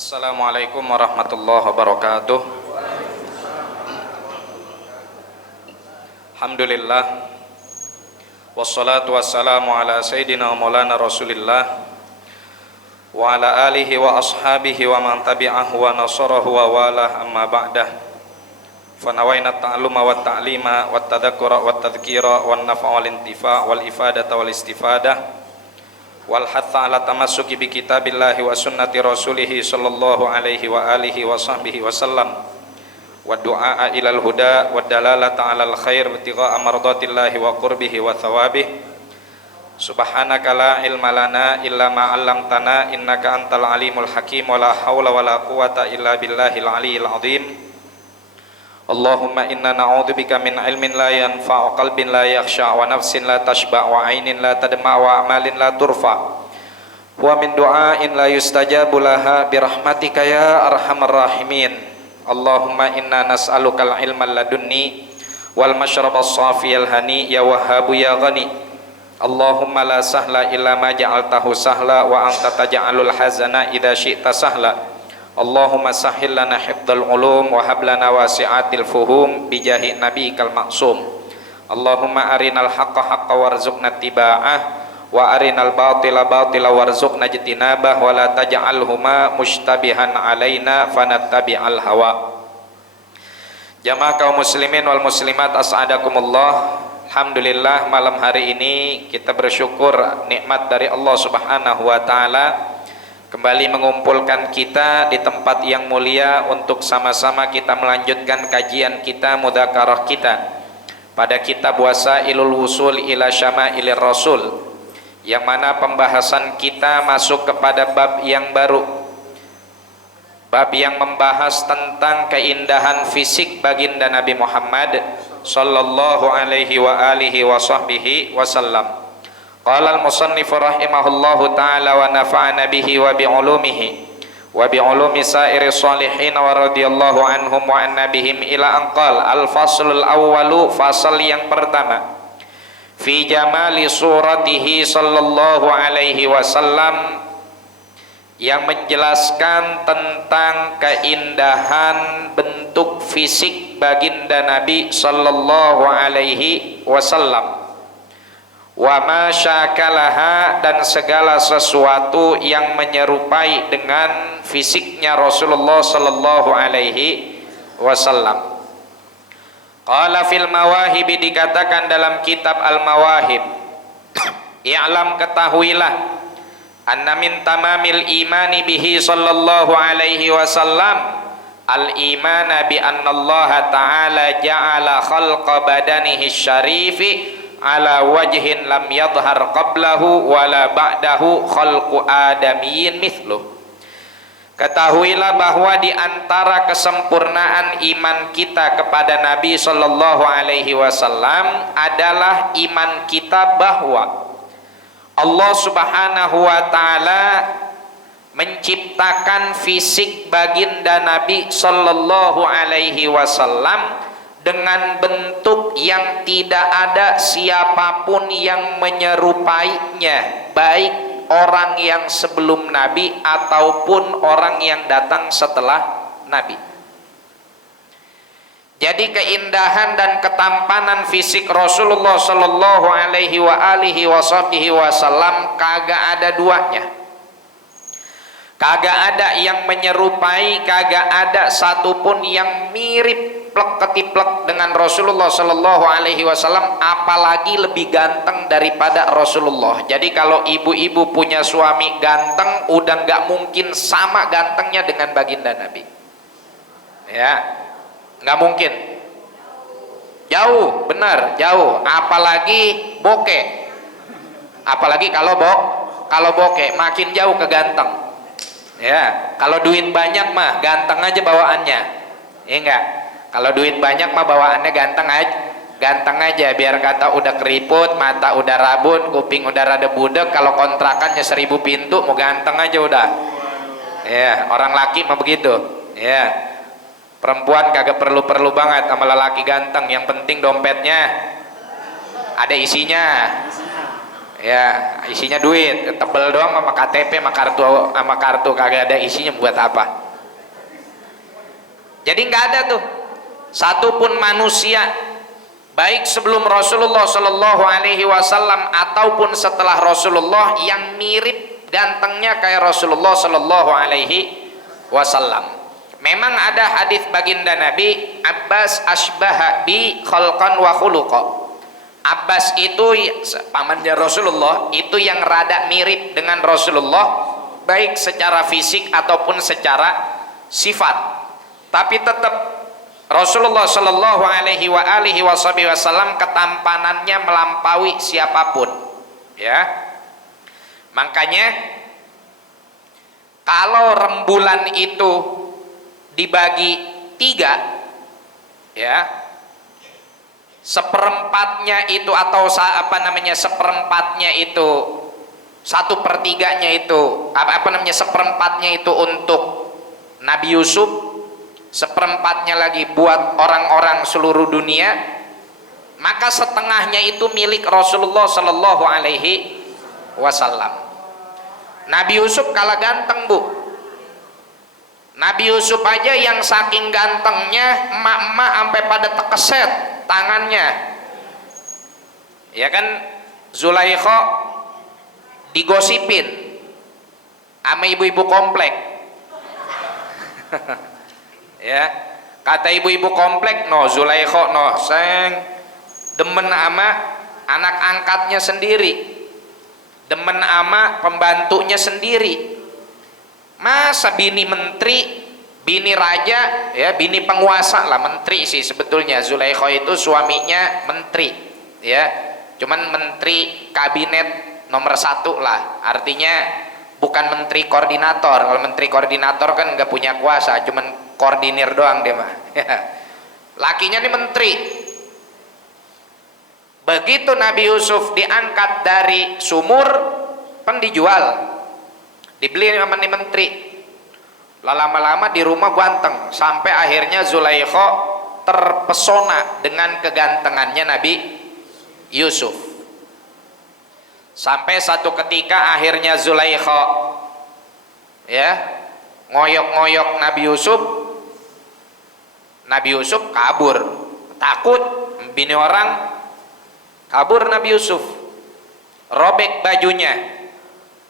Assalamualaikum warahmatullahi wabarakatuh. Alhamdulillah. Wassalatu wassalamu ala sayyidina maulana Rasulillah wa ala alihi wa ashabihi wa man tabi'ahu wa nasarahu wa walah, amma ba'dah. Fa nawayna ta'alluma wa ta'lima wa tadhakkura wa tadhkira wa naf'a wal intifa' wal ifadata wal istifadah wal hatha ala tamassuki bi kitabillahi wa sunnati rasulihi sallallahu alaihi wa alihi wa sahbihi wa sallam wa du'a ilal huda wa dalalata alal khair wa tigha'a mardatillahi wa qurbihi wa thawabih. Subhanaka la ilma lana illa ma 'allamtana innaka antal alimul hakim wa la haula wa la quwata illa billahil aliyyil azim. Allahumma inna na'udzubika min ilmin la yanfa' wa qalbin la yakhsha' wa nafsin la tashba' wa 'ainin la tadma' wa amalin la turfa' wa min du'ain la yustajabu laha birahmatika ya arhamar rahimin. Allahumma inna nas'alukal ilmal ladunni wal mashrabas safiyal hani ya wahhabu ya ghani. Allahumma la sahla illa ma ja'altahu sahla wa anta taj'alul hazana idza syi'ta sahla. Allahumma sahhil lana hifdzal ulum wa hab lana wasi'atil fuhum bi jahi nabiyikal maksum. Allahumma arinal haqqa haqqa warzuqna tiba'ah wa arinal batila batila warzuqna ijtinabah wa la taj'alhuma mushtabihan alaina fanattabi'al hawa. Jamaah kaum muslimin wal muslimat as'adakumullah. Alhamdulillah, malam hari ini kita bersyukur nikmat dari Allah Subhanahu wa taala kembali mengumpulkan kita di tempat yang mulia untuk sama-sama kita melanjutkan kajian kita, mudzakarah kita pada kitab Wasailul Wusul ila Syamailir Rasul, yang mana pembahasan kita masuk kepada bab yang baru, bab yang membahas tentang keindahan fisik baginda Nabi Muhammad sallallahu alaihi wa alihi wa sahbihi wasallam. Qala al-musannifu rahimahullahu ta'ala wa nafa'ana bihi wa bi'ulumihi wa bi'ulumi sa'iri salihin wa radiyallahu anhum wa anna bihim ila anqal. Al-faslul awwalu, fasal yang pertama, fi jamali suratihi sallallahu alaihi wasallam, yang menjelaskan tentang keindahan bentuk fisik baginda Nabi sallallahu alaihi wasallam, wa ma syakalaha, dan segala sesuatu yang menyerupai dengan fisiknya Rasulullah sallallahu alaihi wasallam. Qala fil mawahib, dikatakan dalam kitab al-mawahib, i'lam, ketahuilah, anna min tamamil imani bihi sallallahu alaihi wasallam al-imana bi anna Allah ta'ala ja'ala khalqa badanihi syarifi ala wajhin lam yadhhar qablahu wala ba'dahu khalqu adamiyyin mithluh. Ketahuilah bahwa di antara kesempurnaan iman kita kepada Nabi sallallahu alaihi wasallam adalah iman kita bahwa Allah Subhanahu wa taala menciptakan fisik baginda Nabi sallallahu alaihi wasallam dengan bentuk yang tidak ada siapapun yang menyerupainya, baik orang yang sebelum Nabi ataupun orang yang datang setelah Nabi. Jadi keindahan dan ketampanan fisik Rasulullah sallallahu alaihi wa alihi wasallam kagak ada duanya. Kagak ada yang menyerupai, kagak ada satupun yang mirip plek ketiplek dengan Rasulullah sallallahu alaihi wasallam, apalagi lebih ganteng daripada Rasulullah. Jadi kalau ibu-ibu punya suami ganteng, udah nggak mungkin sama gantengnya dengan baginda Nabi. Ya, nggak mungkin. Jauh, benar, jauh. Apalagi bokeh. Apalagi kalau bokeh makin jauh ke ganteng. Ya, kalau duit banyak mah ganteng aja bawaannya. Ya enggak? Kalau duit banyak mah bawaannya ganteng aja, biar kata udah keriput, mata udah rabun, kuping udah rada budek, kalau kontrakannya 1000 pintu mau ganteng aja udah. Ya, orang laki mah begitu. Ya. Perempuan kagak perlu banget sama lelaki ganteng, yang penting dompetnya ada isinya. Ya, isinya duit, tebel doang sama KTP sama kartu kagak ada isinya buat apa? Jadi nggak ada tuh satupun manusia baik sebelum Rasulullah Shallallahu Alaihi Wasallam ataupun setelah Rasulullah yang mirip gantengnya kayak Rasulullah Shallallahu Alaihi Wasallam. Memang ada hadis baginda Nabi, Abbas asbaha bi khalqan wa khuluqa. Abbas itu pamannya Rasulullah, itu yang rada mirip dengan Rasulullah baik secara fisik ataupun secara sifat. Tapi tetap Rasulullah Shallallahu Alaihi Wasallam ketampanannya melampaui siapapun, ya. Makanya kalau rembulan itu dibagi 3, ya, seperempatnya itu atau seperempatnya itu 1/3-nya itu seperempatnya itu untuk Nabi Yusuf, seperempatnya lagi buat orang-orang seluruh dunia, maka setengahnya itu milik Rasulullah Shallallahu Alaihi Wasallam. Nabi Yusuf kalah ganteng, Bu. Nabi Yusuf aja yang saking gantengnya emak-emak sampai pada tekeset tangannya, ya kan. Zulaikha digosipin sama ibu-ibu komplek. Ya, kata ibu-ibu komplek, no, Zulaikha no seng demen ama anak angkatnya sendiri, demen ama pembantunya sendiri. Masa bini menteri, bini raja, ya bini penguasa lah, menteri sih sebetulnya. Zulaikha itu suaminya menteri, ya, cuman menteri kabinet nomor 1 lah, artinya bukan menteri koordinator. Kalau menteri koordinator kan nggak punya kuasa, cuman koordinir doang dia mah. Lakinya nih menteri. Begitu Nabi Yusuf diangkat dari sumur, kan dijual, dibeli sama nih menteri. Lama-lama di rumah ganteng, sampai akhirnya Zulaikha terpesona dengan kegantengannya Nabi Yusuf. Sampai satu ketika akhirnya Zulaikha, ya, ngoyok-ngoyok Nabi Yusuf. Nabi Yusuf kabur, takut bini orang, kabur Nabi Yusuf, robek bajunya.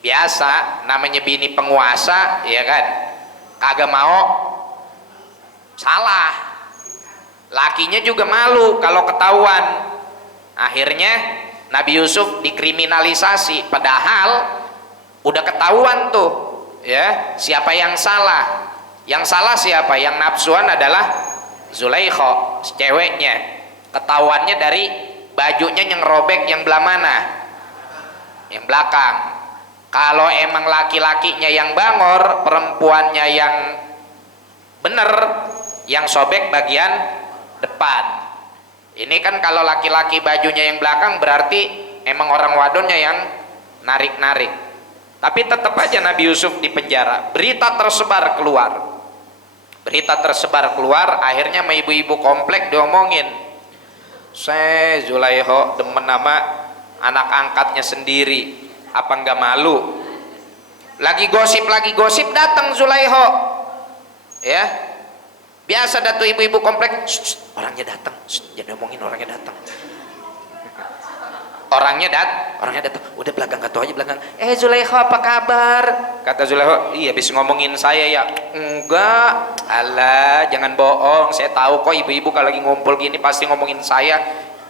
Biasa namanya bini penguasa, ya kan, kagak mau salah, lakinya juga malu kalau ketahuan. Akhirnya Nabi Yusuf dikriminalisasi, padahal udah ketahuan tuh, ya, siapa yang salah. Yang salah siapa? Yang nafsuan adalah Zulaikha, ceweknya. Ketahuannya dari bajunya yang robek yang belah mana? Yang belakang. Kalau emang laki-lakinya yang bangor, perempuannya yang bener, yang sobek bagian depan. Ini kan kalau laki-laki bajunya yang belakang berarti emang orang wadonnya yang narik-narik. Tapi tetap aja Nabi Yusuf di penjara. Berita tersebar keluar. Akhirnya sama ibu-ibu komplek diomongin, saya Zulaikha demen nama anak angkatnya sendiri, apa enggak malu? Lagi gosip datang Zulaikha, ya, biasa datu ibu-ibu komplek, orangnya datang, jangan ngomongin orangnya datang. Orangnya datang, udah belakang kata aja belakang. Zulaikha apa kabar? Kata Zulaikha, iya habis ngomongin saya ya. Enggak, alah jangan bohong, saya tahu kok ibu-ibu kalau lagi ngumpul gini pasti ngomongin saya.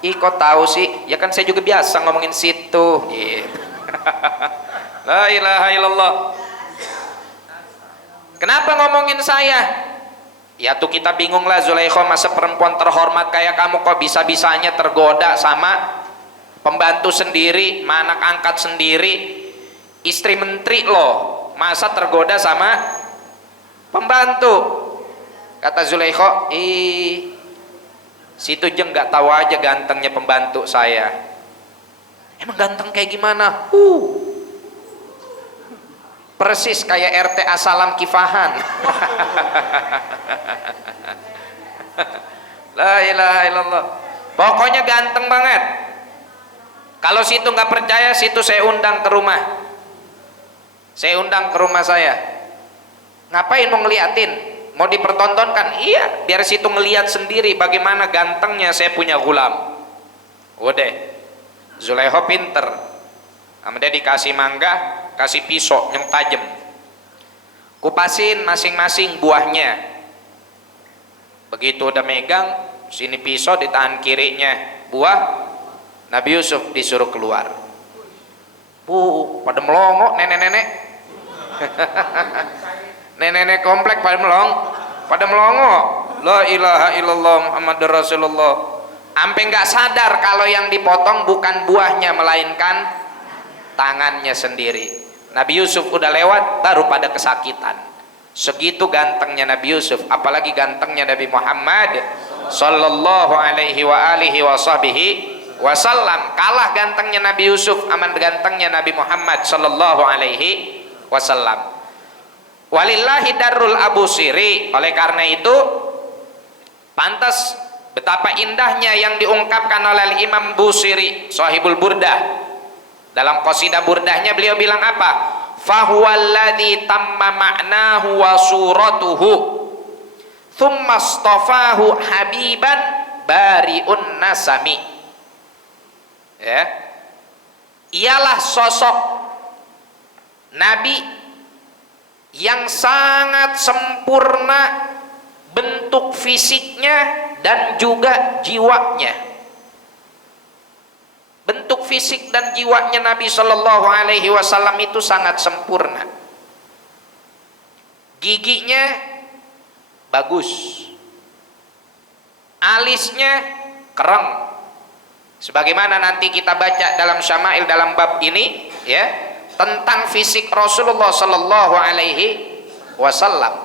Ih kok tahu sih? Ya kan saya juga biasa ngomongin situ. Gitu. La ilaha illallah. Kenapa ngomongin saya? Ya tuh kita bingung lah, Zulaikha, masa perempuan terhormat kayak kamu kok bisa-bisanya tergoda sama pembantu sendiri, anak angkat sendiri, istri menteri loh, masa tergoda sama pembantu? Kata Zulaikha, situ jeng nggak tahu aja gantengnya pembantu saya. Emang ganteng kayak gimana? Persis kayak RT Asalam Kifahan. La ilaha illallah. Pokoknya ganteng banget. Kalau situ nggak percaya, situ saya undang ke rumah. Saya undang ke rumah saya. Ngapain mau ngeliatin? Mau dipertontonkan? Iya, biar situ ngeliat sendiri bagaimana gantengnya saya punya gulam. Udah, Zulaiha pinter. Kemudian dikasih mangga, kasih pisau yang tajam. Kupasin masing-masing buahnya. Begitu udah megang, sini pisau ditahan kirinya buah. Nabi Yusuf disuruh keluar. Pada melongo nenek-nenek. Nenek-nenek komplek pada melongo. La ilaha illallah Muhammadur Rasulullah. Sampai nggak sadar kalau yang dipotong bukan buahnya melainkan tangannya sendiri. Nabi Yusuf udah lewat baru pada kesakitan. Segitu gantengnya Nabi Yusuf, apalagi gantengnya Nabi Muhammad sallallahu alaihi wa alihi wasallam. Kalah gantengnya Nabi Yusuf aman gantengnya Nabi Muhammad sallallahu alaihi wasallam. Walillahi darul abusiri. Oleh karena itu pantas betapa indahnya yang diungkapkan oleh Imam Busiri Sahibul Burdah. Dalam qasidah burdahnya beliau bilang apa? Fahuwalladzi tamma ma'nahu wa suratuhu thumma astafahu habiban bari'un nasami. Ya. Ialah sosok Nabi yang sangat sempurna bentuk fisiknya dan juga jiwanya. Bentuk fisik dan jiwanya Nabi Shallallahu Alaihi Wasallam itu sangat sempurna. Giginya bagus, alisnya kereng. Sebagaimana nanti kita baca dalam Syama'il dalam bab ini, ya, tentang fisik Rasulullah Shallallahu Alaihi Wasallam.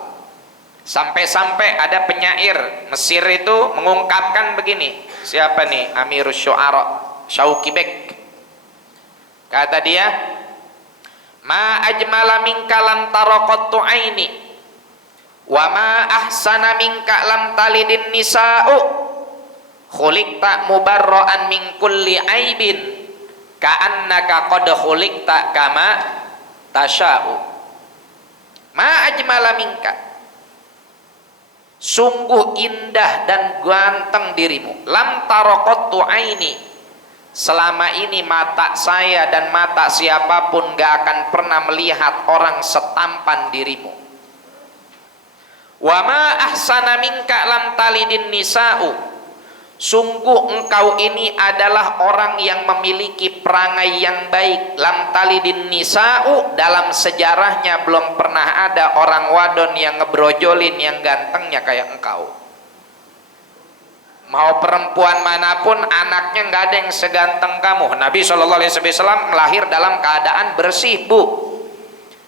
Sampai-sampai ada penyair Mesir itu mengungkapkan begini. Siapa nih? Amirus Syu'ara Syauqi Bek. Kata dia, ma ajmala minka lam taraqattu aini wa ma ahsana minka lam talidin nisa'u khuliqta mubarra'an min kulli aibin ka'annaka qad khuliqta kama tasha'u. Ma ajmala minka, sungguh indah dan ganteng dirimu. Lam taraqattu aini, selama ini mata saya dan mata siapapun gak akan pernah melihat orang setampan dirimu. Wa ma ahsana minka lam talidin nisa'u, sungguh engkau ini adalah orang yang memiliki perangai yang baik. Lam talidin nisa'u, dalam sejarahnya belum pernah ada orang wadon yang ngebrojolin yang gantengnya kayak engkau. Mau perempuan manapun anaknya nggak ada yang seganteng kamu. Nabi Shallallahu Alaihi Wasallam melahir dalam keadaan bersih, bu.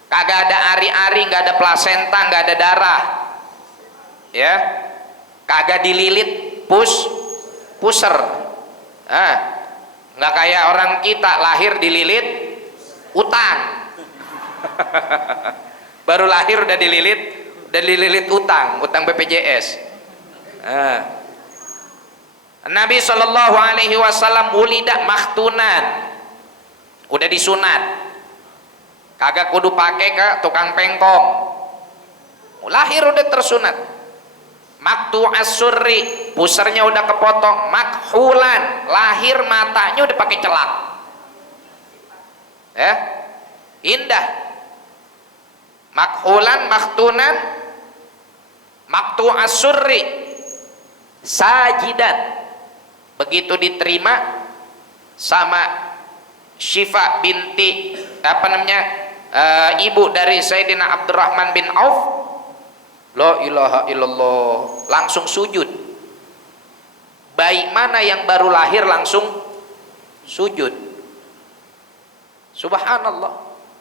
Kagak ada ari-ari, nggak ada plasenta, nggak ada darah, ya. Kagak dililit puser. Nggak kayak orang kita lahir dililit utang. Baru lahir udah dililit utang BPJS. Nabi Shallallahu Alaihi Wasallam wulida maktunan, udah disunat, kagak kudu pakai ke tukang pengkong, lahir udah tersunat. Maktu asurri, pusernya udah kepotong. Makhulan, lahir matanya udah pakai celak, ya, indah. Makhulan, maktunan, maktu asurri, sajidan. Begitu diterima sama Syifa binti ibu dari Sayyidina Abdurrahman bin Auf, la ilaha illallah, langsung sujud. Bayi mana yang baru lahir langsung sujud? Subhanallah,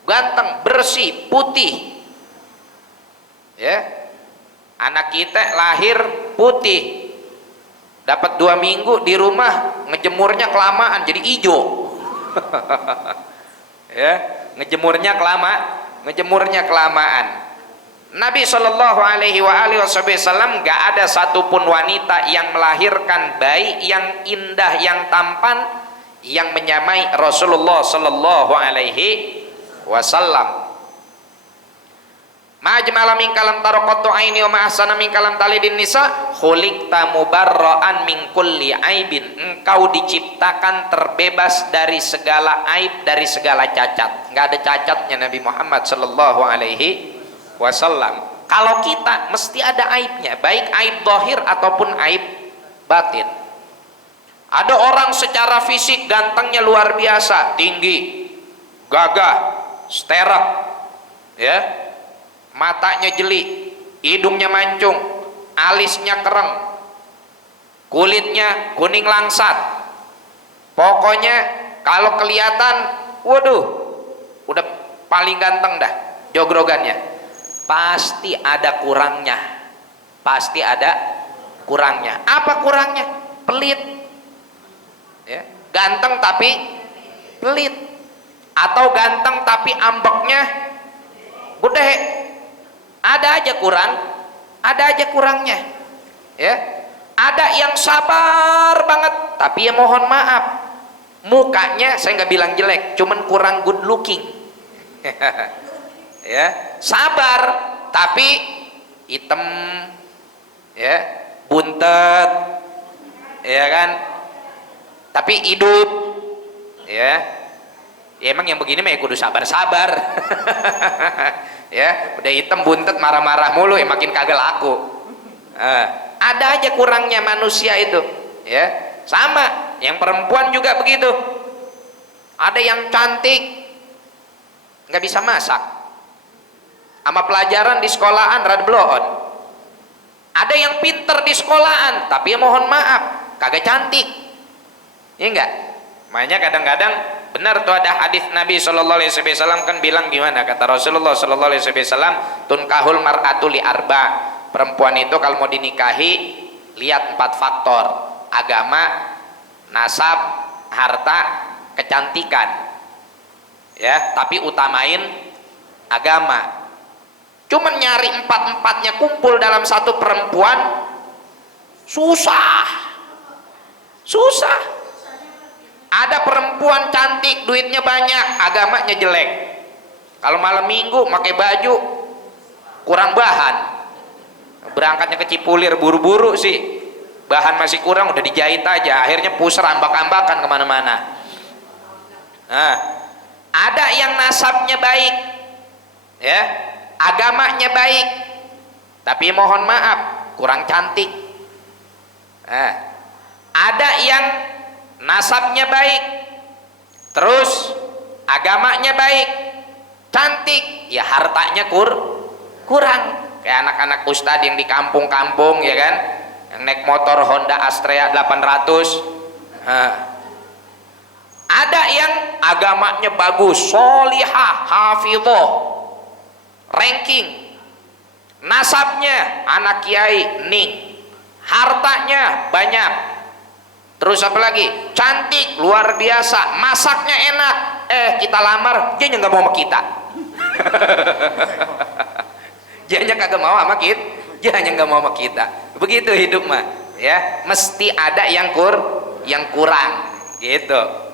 ganteng, bersih, putih, ya. Anak kita lahir putih, dapat 2 minggu di rumah, ngejemurnya kelamaan jadi hijau. Ya, ngejemurnya kelamaan. Nabi Shallallahu Alaihi Wasallam gak ada satupun wanita yang melahirkan bayi yang indah, yang tampan, yang menyamai Rasulullah sallallahu alaihi wasallam. Majmala min kalam taraqatu aini wa ma'asana min kalam talidin nisa khuliqta mubarra'an min kulli aibin. Engkau diciptakan terbebas dari segala aib, dari segala cacat. Enggak ada cacatnya Nabi Muhammad sallallahu alaihi wasallam. Kalau kita mesti ada aibnya, baik aib zahir ataupun aib batin. Ada orang secara fisik gantengnya luar biasa, tinggi, gagah, sterek, ya, matanya jeli, hidungnya mancung, alisnya kereng, kulitnya kuning langsat. Pokoknya kalau kelihatan, waduh, udah paling ganteng dah jogrogannya. Pasti ada kurangnya, pasti ada kurangnya. Apa kurangnya? Pelit. Ya, ganteng tapi pelit, atau ganteng tapi ambeknya gede. Ada aja kurangnya, ya. Ada yang sabar banget tapi ya mohon maaf, mukanya saya nggak bilang jelek, cuman kurang good looking. Ya, sabar tapi hitam, ya, buntet, ya kan, tapi hidup, ya. Ya emang yang begini mah ya kudu sabar-sabar. Ya, udah hitam buntet marah-marah mulu ya makin kagak laku. Ada aja kurangnya manusia itu, ya. Sama, yang perempuan juga begitu. Ada yang cantik nggak bisa masak, sama pelajaran di sekolahan rada bloon. Ada yang pinter di sekolahan tapi ya mohon maaf kagak cantik, ya enggak. Makanya kadang-kadang benar tuh ada hadis Nabi sallallahu alaihi wasallam kan bilang gimana, kata Rasulullah sallallahu alaihi wasallam, tunkahul mar'atu li arba. Perempuan itu kalau mau dinikahi lihat 4 faktor: agama, nasab, harta, kecantikan. Ya, tapi utamain agama. Cuman nyari 4-4-nya kumpul dalam satu perempuan susah. Ada perempuan cantik, duitnya banyak, agamanya jelek. Kalau malam minggu pakai baju kurang bahan, berangkatnya ke Cipulir buru-buru sih, bahan masih kurang udah dijahit aja, akhirnya pusar ambak-ambakan kemana-mana. Nah, ada yang nasabnya baik, ya, agamanya baik, tapi mohon maaf kurang cantik. Nah, ada yang nasabnya baik, terus agamanya baik, cantik, ya hartanya kurang. Kayak anak-anak ustadz yang di kampung-kampung, ya kan, yang naik motor Honda Astrea 800. Ada yang agamanya bagus, solihah, hafidhoh, ranking, nasabnya anak kiai ning, hartanya banyak, terus apa lagi, cantik luar biasa, masaknya enak, kita lamar dia nggak mau sama kita. Dia kagak mau sama kita, dia nggak mau sama kita. Begitu hidup mah, ya, mesti ada yang kurang gitu.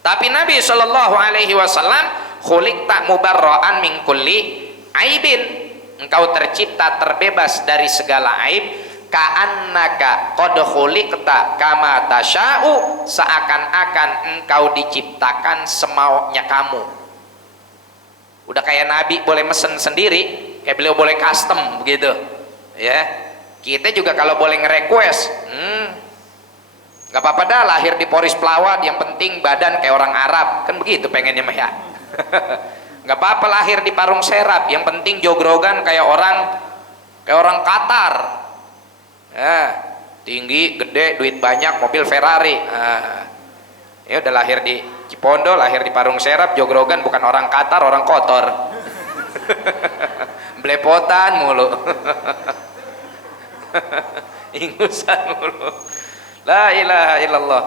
Tapi Nabi Shallallahu Alaihi Wasallam khuliqta mubarra'an min kulli aibin, engkau tercipta terbebas dari segala aib. Ka'annaka qad khuliqta kama tasya'u, seakan-akan engkau diciptakan semaunya kamu. Udah kayak Nabi boleh mesen sendiri, kayak beliau boleh custom begitu, ya. Kita juga kalau boleh nge-request, nggak apa-apa dah lahir di Poris Pelawat, yang penting badan kayak orang Arab, kan begitu pengennya mah ya. Nggak apa-apa lahir di Parung Serap, yang penting jogrogan kayak orang Qatar, ya, tinggi, gede, duit banyak, mobil Ferrari. Ya udah lahir di Cipondo, lahir di Parung Serap, jogrogan bukan orang Qatar, orang kotor. Belepotan mulu. Ingusan mulu. La ilaha illallah.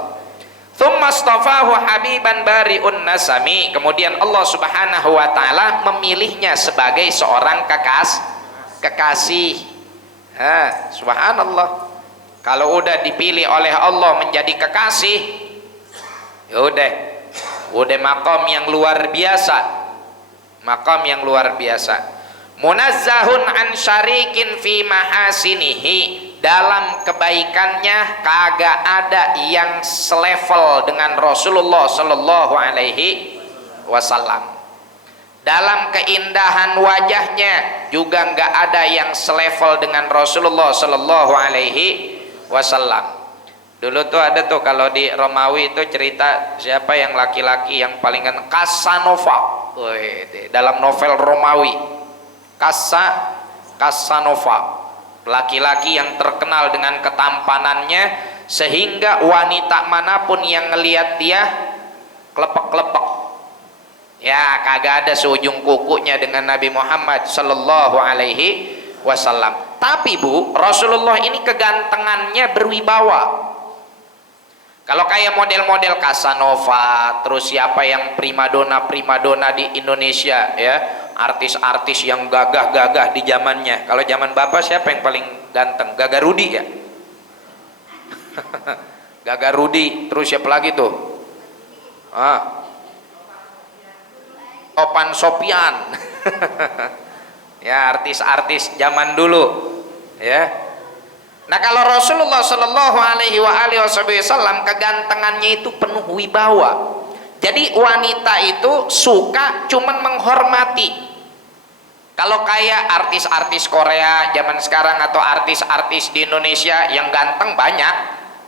Tsumma astafahu habiban bari'un nasami, kemudian Allah Subhanahu wa taala memilihnya sebagai seorang kekasih. Subhanallah. Kalau udah dipilih oleh Allah menjadi kekasih, Ya udah makom yang luar biasa, makom yang luar biasa. Munazzahun an syarikin fi mahasinihi, dalam kebaikannya kagak ada yang selevel dengan Rasulullah sallallahu alaihi wasallam. Dalam keindahan wajahnya juga nggak ada yang selevel dengan Rasulullah sallallahu alaihi wasallam. Dulu tuh ada tuh kalau di Romawi itu cerita siapa yang laki-laki yang paling ganteng, Casanova. Dalam novel Romawi, Casanova, laki-laki yang terkenal dengan ketampanannya sehingga wanita manapun yang ngelihat dia klepek-klepek. Ya, kagak ada seujung kukunya dengan Nabi Muhammad sallallahu alaihi wasallam. Tapi Bu, Rasulullah ini kegantengannya berwibawa. Kalau kayak model-model Casanova, terus siapa yang primadona di Indonesia ya, artis-artis yang gagah-gagah di zamannya. Kalau zaman Bapak siapa yang paling ganteng? Gaga Rudi ya? Gaga Rudi, terus siapa lagi tuh? Topan Sopian. Ya, artis-artis zaman dulu ya. Nah, kalau Rasulullah Shallallahu Alaihi Wasallam kegantengannya itu penuh wibawa. Jadi wanita itu suka cuman menghormati. Kalau kayak artis-artis Korea zaman sekarang atau artis-artis di Indonesia yang ganteng banyak,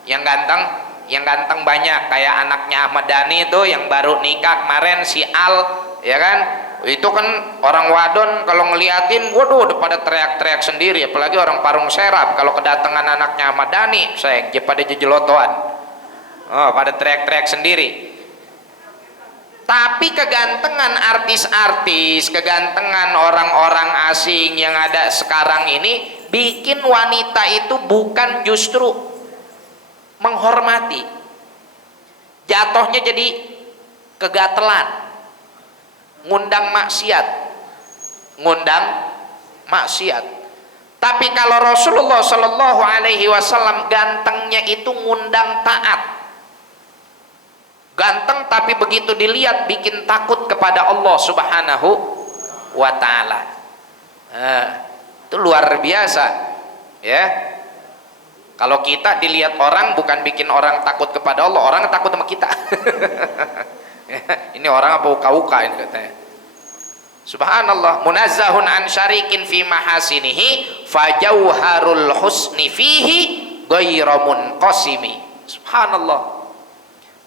yang ganteng banyak. Kayak anaknya Ahmad Dhani itu yang baru nikah kemarin, si Al, ya kan? Itu kan orang wadon kalau ngeliatin, waduh udah pada teriak-teriak sendiri, apalagi orang Parung Serap kalau kedatangan anaknya Ahmad Dhani, sayang pada jejelotoan, pada teriak-teriak sendiri. Tapi kegantengan artis-artis, kegantengan orang-orang asing yang ada sekarang ini bikin wanita itu bukan justru menghormati, jatuhnya jadi kegatelan, ngundang maksiat. Tapi kalau Rasulullah Shallallahu Alaihi Wasallam gantengnya itu ngundang taat, ganteng tapi begitu dilihat bikin takut kepada Allah Subhanahu wa Ta'ala. Itu luar biasa ya. Kalau kita dilihat orang bukan bikin orang takut kepada Allah, orang takut sama kita. Ini orang apa uka-uka ini katanya. Subhanallah. Munazzahun an syarikin fi mahasinihi fajauharul husni fihi ghairu munqasimi. Subhanallah.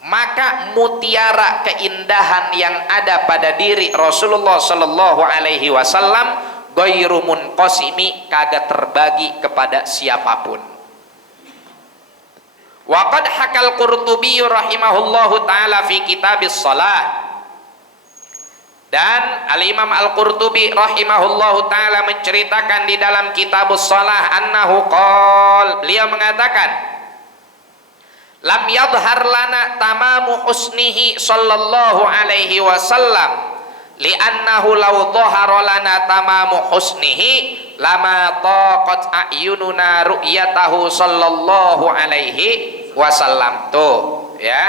Maka mutiara keindahan yang ada pada diri Rasulullah sallallahu alaihi wasallam ghairu munqasimi, kagak terbagi kepada siapapun. Wa qad hakal Qurtubi rahimahullahu taala fi kitabis shalah, dan Al-Imam Al-Qurtubi rahimahullahu taala menceritakan di dalam kitabus shalah annahu qol, beliau mengatakan lam yadhhar lana tamamu husnihi sallallahu alaihi wasallam li'annahu law dhahara lana tamamu husnihi lama taqat a'yununa ru'yatahu sallallahu alaihi wasallam. Tuh ya,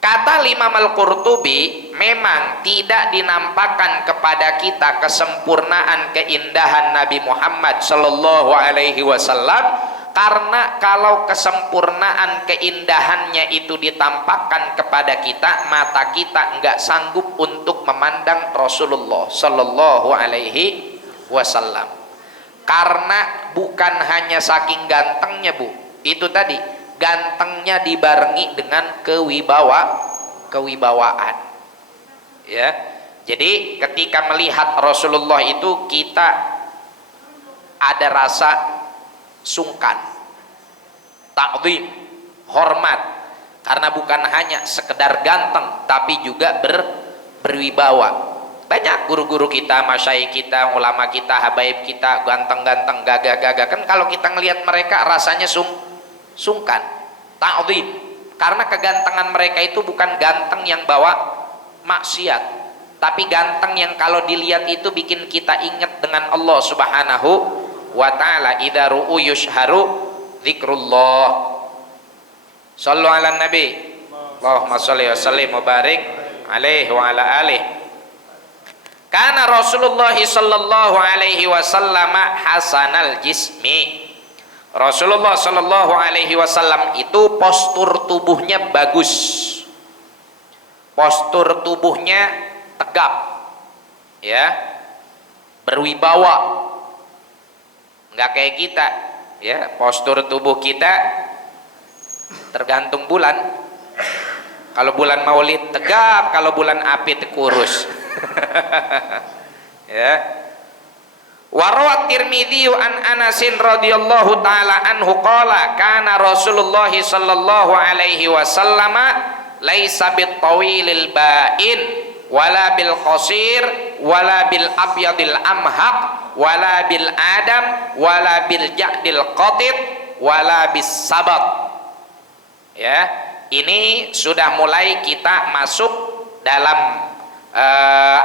kata Imam Al-Qurtubi, memang tidak dinampakkan kepada kita kesempurnaan keindahan Nabi Muhammad sallallahu alaihi wasallam, karena kalau kesempurnaan keindahannya itu ditampakkan kepada kita, mata kita enggak sanggup untuk memandang Rasulullah sallallahu alaihi wasallam. Karena bukan hanya saking gantengnya Bu, itu tadi gantengnya dibarengi dengan kewibawaan ya. Jadi ketika melihat Rasulullah itu kita ada rasa sungkan, takzim, hormat, karena bukan hanya sekedar ganteng tapi juga berwibawa. Banyak guru-guru kita, masyayikh kita, ulama kita, habaib kita ganteng-ganteng, gagah-gagah, kan kalau kita ngelihat mereka rasanya sungkan, ta'zim, karena kegantengan mereka itu bukan ganteng yang bawa maksiat, tapi ganteng yang kalau dilihat itu bikin kita ingat dengan Allah Subhanahu wa Ta'ala. Idza ru'u yushharu dzikrullah. Shallu ala nabi. Allahumma sholli wa sallim wa barik alaihi wa ala alihi. Karena Rasulullah sallallahu alaihi wasallam hasanal jismi. Rasulullah sallallahu alaihi wasallam itu postur tubuhnya bagus. Postur tubuhnya tegap. Ya. Berwibawa. Enggak kayak kita, ya. Postur tubuh kita tergantung bulan. Kalau bulan Maulid tegap, kalau bulan Apit kurus. Ya. Warawat Tirmidzi an Anasin radhiyallahu taala anhu qala kana Rasulullah sallallahu alaihi wasallam laisa bit tawilil ba'in wala bil qasir wala bil abyadil amhaq wala bil adam wala bil ja'dil qatit wala bis sabat. Ya, ini sudah mulai kita masuk dalam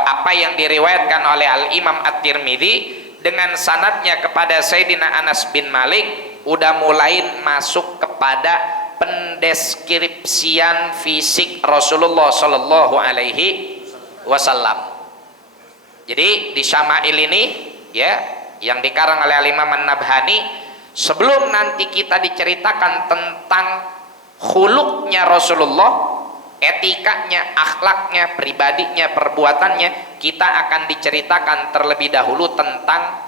apa yang diriwayatkan oleh Al-Imam At-Tirmidzi dengan sanadnya kepada Sayyidina Anas bin Malik, udah mulai masuk kepada pendeskripsian fisik Rasulullah Shallallahu Alaihi Wasallam. Jadi di Syama'il ini, ya, yang dikarang oleh Al-Imam An-Nabhani, sebelum nanti kita diceritakan tentang khuluqnya Rasulullah, etikanya, akhlaknya, pribadinya, perbuatannya, kita akan diceritakan terlebih dahulu tentang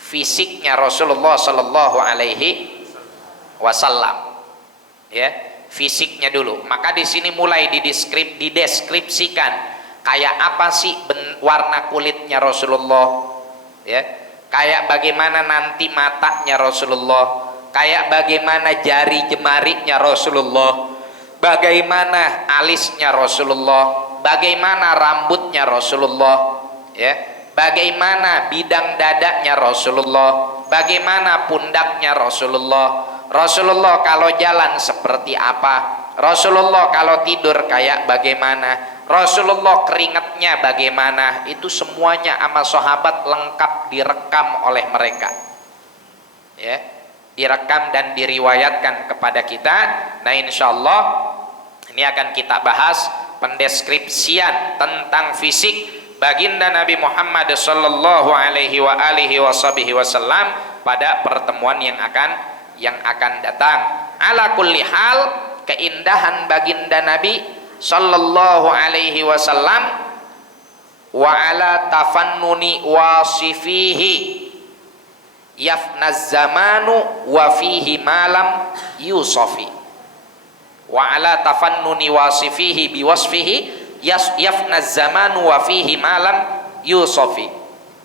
fisiknya Rasulullah Sallallahu Alaihi Wasallam. Ya, fisiknya dulu. Maka di sini mulai dideskripsikan kayak apa sih warna kulitnya Rasulullah, ya, kayak bagaimana nanti matanya Rasulullah, kayak bagaimana jari jemarinya Rasulullah, bagaimana alisnya Rasulullah, bagaimana rambutnya Rasulullah, ya, bagaimana bidang dadanya Rasulullah, bagaimana pundaknya Rasulullah, Rasulullah kalau jalan seperti apa, Rasulullah kalau tidur kayak bagaimana, Rasulullah keringatnya bagaimana, itu semuanya sama sahabat lengkap direkam oleh mereka, ya, direkam dan diriwayatkan kepada kita. Nah, insyaallah ini akan kita bahas pendeskripsian tentang fisik baginda Nabi Muhammad sallallahu alaihi wa alihi wasallam pada pertemuan yang akan datang. Ala kulli hal, keindahan baginda Nabi sallallahu alaihi wasallam wa ala tafannuni wasifihi yafnaz zamanu wa fihi malam yusofi. Wa ala tafannuni wasifihi biwasfihi yafnaz zamanu wa fihi malam yusofi.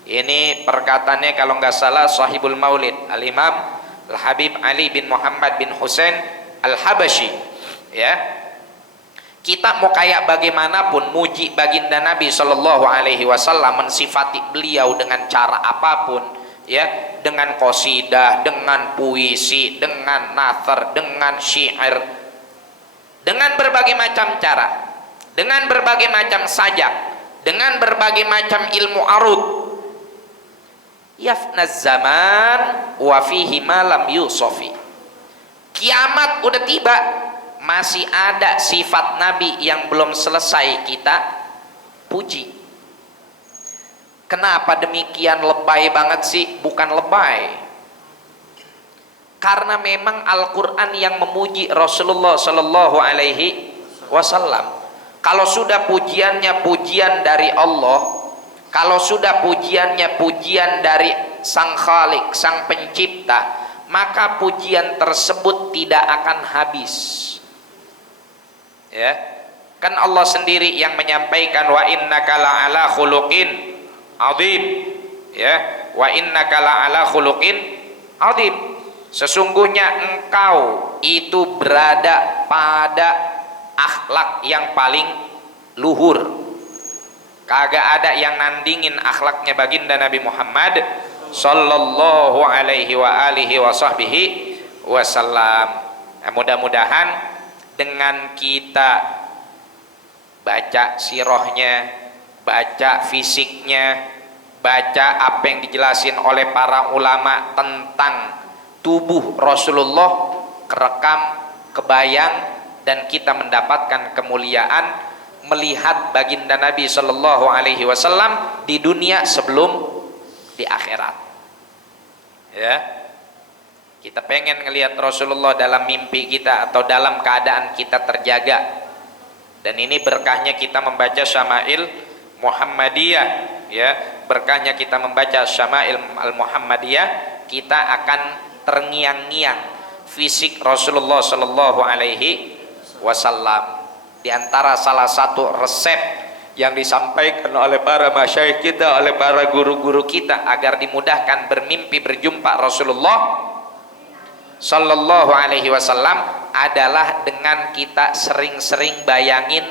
Ini perkataannya kalau nggak salah Sahibul Maulid Al-Imam Al-Habib Ali bin Muhammad bin Husain Al-Habashi. Ya, kita mau kayak bagaimanapun muji baginda Nabi Shallallahu Alaihi Wasallam, mensifati beliau dengan cara apapun, ya, dengan qasidah, dengan puisi, dengan nathar, dengan syair, dengan berbagai macam cara, dengan berbagai macam sajak, dengan berbagai macam ilmu arud. Yafnaz zaman wa fihi malam yusofi. Kiamat udah tiba, masih ada sifat Nabi yang belum selesai kita puji. Kenapa demikian lebay banget sih? Bukan lebay, karena memang Al-Quran yang memuji Rasulullah Sallallahu Alaihi Wasallam. Kalau sudah pujiannya pujian dari Allah, kalau sudah pujiannya pujian dari Sang Khalik, Sang Pencipta, maka pujian tersebut tidak akan habis. Ya, kan Allah sendiri yang menyampaikan wa innaka la'ala khuluqin azim, ya, wa innaka la'ala khuluqin azim. Sesungguhnya engkau itu berada pada akhlak yang paling luhur. Kagak ada yang nandingin akhlaknya baginda Nabi Muhammad sallallahu alaihi wa alihi wa sahbihi wasallam. Nah, mudah-mudahan dengan kita baca sirahnya, baca fisiknya, baca apa yang dijelasin oleh para ulama tentang tubuh Rasulullah, kerekam, kebayang dan kita mendapatkan kemuliaan melihat baginda Nabi Shallallahu Alaihi Wasallam di dunia sebelum di akhirat. Ya, kita pengen ngelihat Rasulullah dalam mimpi kita atau dalam keadaan kita terjaga. Dan ini berkahnya kita membaca Syama'il Muhammadiyah, ya. Berkahnya kita membaca Syama'il Al-Muhammadiyah, kita akan terngiang-ngiang fisik Rasulullah Shallallahu Alaihi Wasallam. Di antara salah satu resep yang disampaikan oleh para masyayikh kita, oleh para guru-guru kita agar dimudahkan bermimpi berjumpa Rasulullah Sallallahu Alaihi Wasallam adalah dengan kita sering-sering bayangin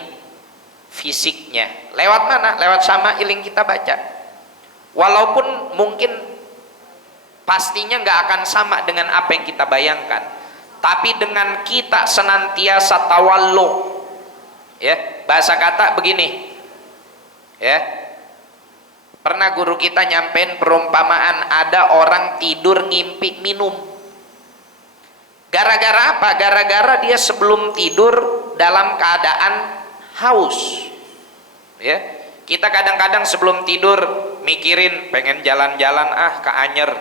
fisiknya. Lewat mana? Lewat Syama'il yang kita baca. Walaupun mungkin pastinya nggak akan sama dengan apa yang kita bayangkan, tapi dengan kita senantiasa tawallu, ya, bahasa kata begini, ya, pernah guru kita nyampein perumpamaan ada orang tidur ngimpi minum. Gara-gara apa? Gara-gara dia sebelum tidur dalam keadaan haus. Ya, kita kadang-kadang sebelum tidur mikirin pengen jalan-jalan ke Anyer.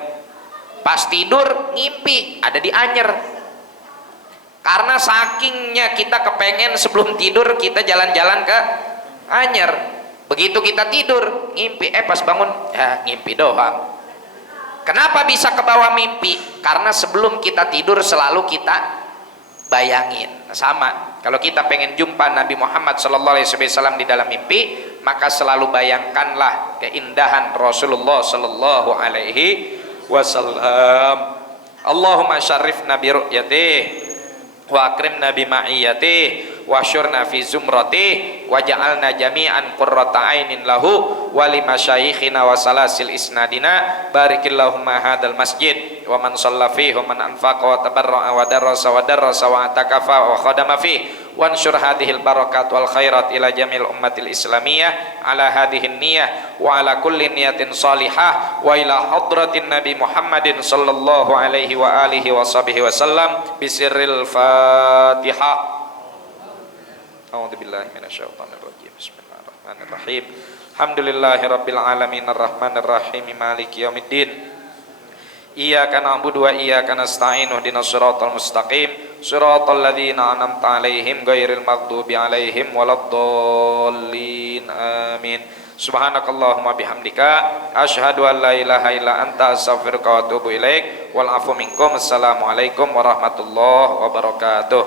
Pas tidur ngimpi ada di Anyer. Karena sakingnya kita kepengen sebelum tidur kita jalan-jalan ke Anyer. Begitu kita tidur ngimpi, pas bangun ya ngimpi doang. Kenapa bisa ke bawah mimpi? Karena sebelum kita tidur selalu kita bayangin. Sama, kalau kita pengen jumpa Nabi Muhammad SAW di dalam mimpi, maka selalu bayangkanlah keindahan Rasulullah SAW. Allahumma syarifna bi ru'yatih wa akrimna bi ma'iyatih wa syurna fi zumratih wa ja'alna jami'an qurrata ainin lahu wa li masyayikhina wa salasil isnadina barikillahumma hadal masjid wa man shalla fihi wa man anfaqa wa tabarra'a wa darasa wa atakafa wa khadama fihi wa ansyur hadhil barakat wal khairat ila jamil ummatil islamiyah ala hadhihi niyah wa ala kulli niyatin salihah wa ila hadratin nabi Muhammadin sallallahu alaihi wa alihi wa sahbihi wa sallam bisirril Fatihah. A'udzubillahi minasyaitonir rajim. Bismillahirrahmanirrahim. Alhamdulillahirabbil alamin arrahmanir rahim maliki yaumiddin. Iyyaka na'budu wa iyyaka nasta'in ihdinas siratal mustaqim siratal ladzina an'amta 'alaihim ghairil maghdubi 'alaihim waladdallin. Amin. Subhanakallahumma bihamdika asyhadu an la ilaha illa anta astaghfiruka wa atubu ilaik. Wal 'afwu minkum. Assalamualaikum warahmatullahi wabarakatuh.